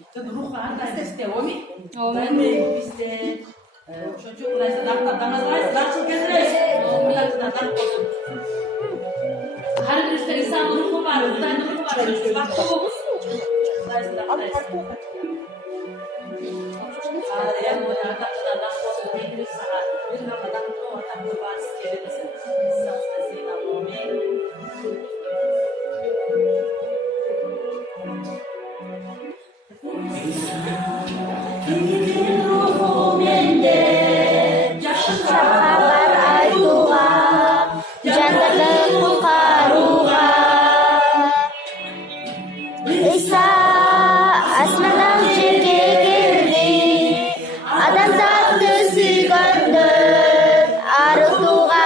Ruhu ardayız işte, omi. Omi. Bizde çocuklar damazlayız, darçıl gezreyiz. Darçıldan darp olsun. Her birisi insanın ruhu var, Kuday'ın ruhu var. Bak kovumuz. Kuday'ın damazlayız. Ağrıya boya, darçıldan darp olsun. Teknik saat. Bir haftadan o ataklı bazı kelimesi. İnsansına zina omi. Benim ruhum ende, Şakalar aytuğa, canları kurtaruğa. İsa asmandan жерге келди, адамзатты сүйгөндөр, арылтууга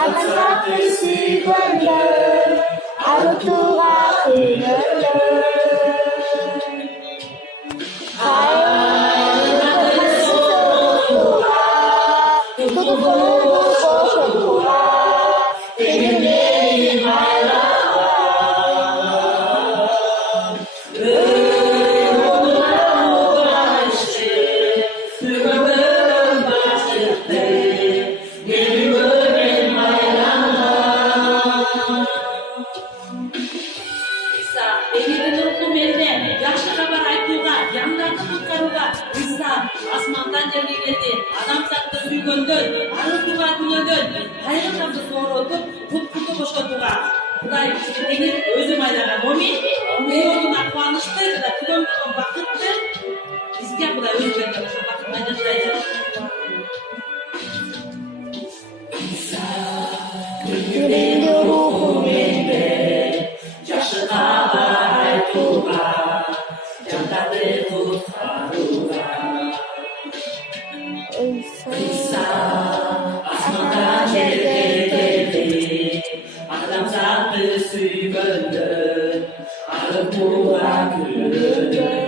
адамзатты сүйгөндөр, арылтууга күйгөндөр. Asmandan жерге келди, адамзатты сүйгөндөр, арылтууга күнөдөн, кайрымды сооротуп, туткунду бошотууга. Кудай бизди өзү майлаган оми, оюлуна кубанычты жана күнөмдөгөн бакытты бизге Кудай өзү берген ошо бакыт менен жашайбыз. Yüreğimde ruhum ende, Жашыгаlar айтууга, жандарды куткарууга. İsa asmandan жерге келди, адамзатты сүйгөндөр, арылтууга күнөдөн.